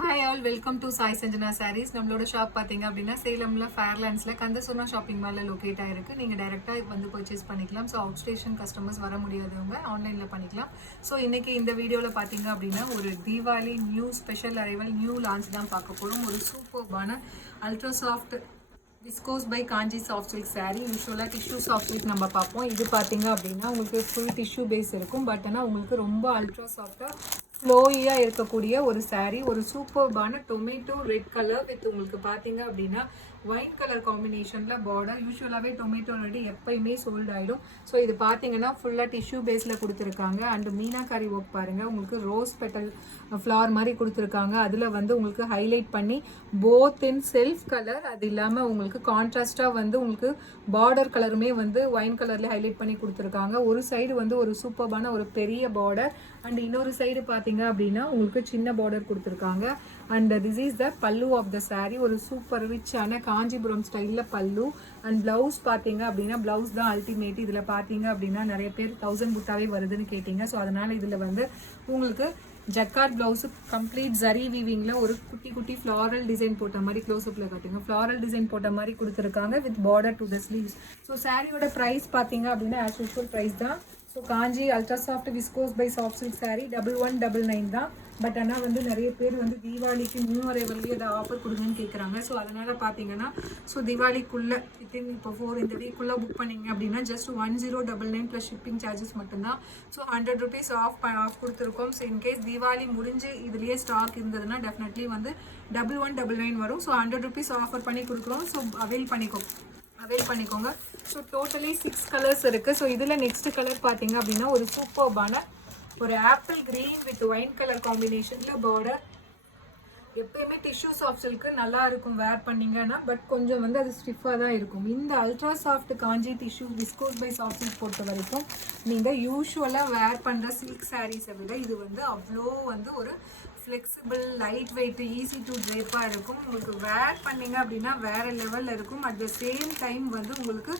Hi all, welcome to Sai Sanjana saris. நம்மளோட shop பார்த்தீங்க அப்படின்னா சேலம்ல ஃபேர்லேண்ட்ஸில் கந்தசுனா ஷாப்பிங் மாலில் லொக்கேட் ஆயிருக்கு. நீங்கள் டைரெக்டாக வந்து பர்ச்சேஸ் பண்ணிக்கலாம். ஸோ அவுட் ஸ்டேஷன் கஸ்டமர்ஸ் வர முடியாதவங்க ஆன்லைனில் பண்ணிக்கலாம். ஸோ இன்றைக்கி இந்த வீடியோவில் பார்த்தீங்க அப்படின்னா ஒரு Deepavali new special arrival new launch தான் பார்க்க போகிறோம். ஒரு சூப்பர்பான ultra soft viscose by Kanchi soft silk sari. யூஸ்வலாக டிஷ்யூ சாஃப்ட் சில்க் நம்ம பார்ப்போம். இது பார்த்தீங்க அப்படின்னா உங்களுக்கு ஃபுல் டிஷ்யூ பேஸ் இருக்கும். பட் ஆனால் உங்களுக்கு ரொம்ப அல்ட்ரா சாஃப்டாக ஃப்ளோயியாக இருக்கக்கூடிய ஒரு சாரீ. ஒரு சூப்பர்பான டொமேட்டோ ரெட் கலர் வித் உங்களுக்கு பார்த்தீங்க அப்படின்னா ஒயின் கலர் காம்பினேஷனில் பார்டர். யூஸ்வலாகவே டொமேட்டோ ரெடி எப்பயுமே சோல்ட் ஆகிடும். ஸோ இது பார்த்தீங்கன்னா ஃபுல்லாக டிஷ்யூ பேஸில் கொடுத்துருக்காங்க. அண்ட் மீனாக்காரி ஒர்க் பாருங்கள், உங்களுக்கு ரோஸ் பெட்டல் ஃப்ளவர் மாதிரி கொடுத்துருக்காங்க. அதில் வந்து உங்களுக்கு ஹைலைட் பண்ணி போத் இன் செல்ஃப் கலர், அது இல்லாமல் உங்களுக்கு கான்ட்ராஸ்டாக வந்து உங்களுக்கு பார்டர் கலருமே வந்து ஒயின் கலரில் ஹைலைட் பண்ணி கொடுத்துருக்காங்க. ஒரு சைடு வந்து ஒரு சூப்பர்பான ஒரு பெரிய பார்டர் அண்ட் இன்னொரு சைடு பார்த்தீங்க அப்படின்னா உங்களுக்கு சின்ன பார்டர் கொடுத்துருக்காங்க. அண்ட் திஸ் இஸ் த பல்லு ஆஃப் த சாரீ. ஒரு சூப்பர் ரிச்சான காஞ்சிபுரம் ஸ்டைலில் பல்லு. அண்ட் ப்ளவுஸ் பார்த்தீங்க அப்படின்னா ப்ளவுஸ் தான் அல்டிமேட். இதில் பார்த்தீங்க அப்படின்னா நிறைய பேர் 1000 புட்டாவே வருதுன்னு கேட்டிங்க. ஸோ அதனால் இதில் வந்து உங்களுக்கு ஜக்கார்ட் ப்ளவுஸு கம்ப்ளீட் ஜரி வீவிங்கில் ஒரு குட்டி குட்டி ஃப்ளாரல் டிசைன் போட்ட மாதிரி க்ளோஸ்அப்பில் காட்டுங்க. ஃப்ளாரல் டிசைன் போட்ட மாதிரி கொடுத்துருக்காங்க with border to the sleeves. So சாரியோட ப்ரைஸ் பார்த்தீங்க அப்படின்னா ஆஸ் யூஷுவல் ப்ரைஸ் தான். So Kanchi ultra soft viscose by soft silk sari 1199 தான். பட் ஆனால் வந்து நிறைய பேர் வந்து தீபாவளிக்கு நியூ அரைவல்லே அதை ஆஃபர் கொடுங்கன்னு கேட்குறாங்க. ஸோ அதனால் பார்த்தீங்கன்னா ஸோ தீபாவளிக்குள்ளே வித்தின் இப்போ 4 இந்த வீக்குள்ளே புக் பண்ணிங்க அப்படின்னா ஜஸ்ட் 1099 ப்ளஸ் ஷிப்பிங் சார்ஜஸ் மட்டும்தான். ஸோ 100 rupees ஆஃப் கொடுத்துருக்கோம். ஸோ இன்கேஸ் தீபாவளி முடிஞ்சு இதுலேயே ஸ்டாக் இருந்ததுன்னா டெஃபினெட்லி வந்து 1199 வரும். ஸோ 100 rupees ஆஃபர் பண்ணி கொடுக்குறோம். ஸோ அவைல் பண்ணிக்கோங்க. ஸோ டோட்டலி 6 கலர்ஸ் இருக்குது. ஸோ இதில் நெக்ஸ்ட் கலர் பார்த்தீங்க அப்படின்னா ஒரு சூப்பர்பான ஒரு apple green with wine colour காம்பினேஷனில் பார்டர். எப்பயுமே டிஷ்யூ சாஃப்ட் சில்க்கு நல்லா இருக்கும் வேர் பண்ணிங்கன்னா, பட் கொஞ்சம் வந்து அது ஸ்டிஃபாக தான் இருக்கும். இந்த ultra soft Kanchi tissue viscose by soft silk பொறுத்த வரைக்கும் நீங்கள் யூஸ்வலாக வேர் பண்ணுற சில்க் சாரீஸை விட இது வந்து அவ்வளோ வந்து ஒரு flexible, light weight, easy to ட்ரேப்பாக இருக்கும். உங்களுக்கு வேர் பண்ணிங்க அப்படின்னா வேறு லெவலில் இருக்கும். அட் த சேம் டைம் வந்து உங்களுக்கு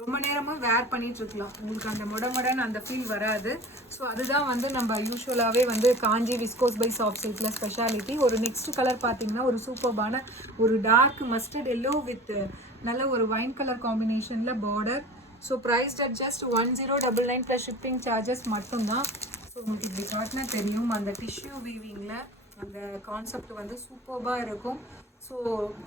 ரொம்ப நேரமும் வேர் பண்ணிகிட்ருக்கலாம். உங்களுக்கு அந்த முடமுடன்னு அந்த ஃபீல் வராது. ஸோ அதுதான் வந்து நம்ம யூஸ்வலாகவே வந்து காஞ்சி விஸ்கோஸ் பை சாஃப்ட் சில்கில் ஸ்பெஷாலிட்டி. ஒரு நெக்ஸ்ட் கலர் பார்த்தீங்கன்னா ஒரு சூப்பர்பான ஒரு டார்க் மஸ்டர்ட் எல்லோ வித் நல்ல ஒரு ஒயின் கலர் காம்பினேஷனில் border. So price at just 1099 plus shipping charges மட்டும்தான். ஸோ உங்களுக்கு இப்படி காட்டினா தெரியும் அந்த டிஷ்யூ வீவிங்கில் அந்த கான்செப்ட் வந்து சூப்பர்பாக இருக்கும். ஸோ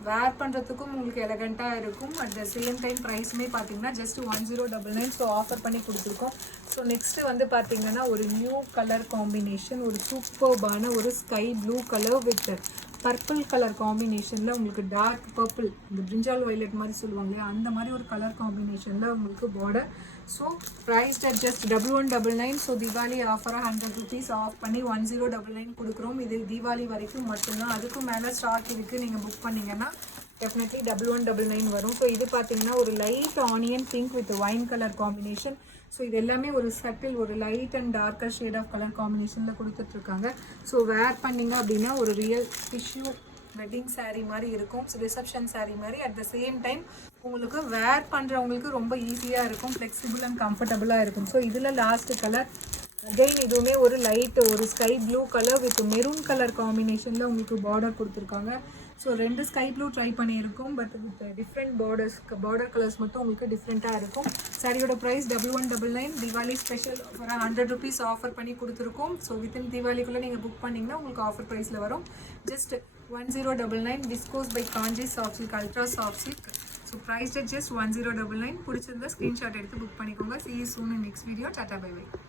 வேர் பண்ணுறதுக்கும் உங்களுக்கு எலகண்ட்டாக இருக்கும். அட் த சேம் டைம் ப்ரைஸுமே பார்த்தீங்கன்னா ஜஸ்ட் 1099. ஸோ ஆஃபர் பண்ணி கொடுத்துருக்கோம். ஸோ நெக்ஸ்ட்டு வந்து பார்த்தீங்கன்னா ஒரு நியூ கலர் காம்பினேஷன், ஒரு சூப்பர்பான ஒரு sky blue colour with purple colour காம்பினேஷனில் உங்களுக்கு டார்க் பர்பிள், இந்த பிரிஞ்சால் வைலட் மாதிரி சொல்லுவாங்க இல்லையா, அந்த மாதிரி ஒரு கலர் காம்பினேஷனில் உங்களுக்கு border. So price at just 1199. So Deepavali ஆஃபராக 100 rupees ஆஃப் பண்ணி 1099 கொடுக்குறோம். இது தீபாவளி வரைக்கும் மட்டும்தான். அதுக்கும் மேலே ஸ்டாக் இருக்குது. நீங்கள் புக் பண்ணிங்கன்னா டெஃபினெட்லி 1199 வரும். ஸோ இது பார்த்தீங்கன்னா ஒரு light onion pink with wine colour combination. So இது எல்லாமே ஒரு சட்டில், ஒரு light and darker shade of colour காம்பினேஷனில் கொடுத்துட்ருக்காங்க. ஸோ வேர் பண்ணிங்க அப்படின்னா ஒரு ரியல் டிஷ்யூ வெட்டிங் சாரீ மாதிரி இருக்கும். ஸோ ரிசப்ஷன் சாரீ மாதிரி. அட் த சேம் டைம் உங்களுக்கு வேர் பண்ணுறவங்களுக்கு ரொம்ப ஈஸியாக இருக்கும், ஃப்ளெக்சிபிள் அண்ட் கம்ஃபர்டபுளாக இருக்கும். ஸோ இதில் லாஸ்ட் கலர் அகைன் இதுவுமே ஒரு லைட் ஒரு sky blue colour with maroon colour காம்பினேஷனில் உங்களுக்கு பார்டர் கொடுத்துருக்காங்க. ஸோ 2 ஸ்கை ப்ளூ ட்ரை பண்ணியிருக்கோம். But with different border colours மட்டும் உங்களுக்கு டிஃப்ரெண்ட்டாக இருக்கும். சாரியோட ப்ரைஸ் 1199. தீபாவளி ஸ்பெஷல் ஒரு 100 rupees ஆஃபர் பண்ணி கொடுத்துருக்கோம். ஸோ வித்தின் தீபாவளிக்குள்ளே நீங்கள் புக் பண்ணிங்கன்னா உங்களுக்கு ஆஃபர் ப்ரைஸில் வரும். Just 1099 viscose by Kanchi soft silk ultra soft silk. So price just 1099. பிடிச்சிருந்தா ஸ்க்ரீன்ஷாட் எடுத்து புக் பண்ணிக்கோங்க. See you soon in next video. Tata bye by.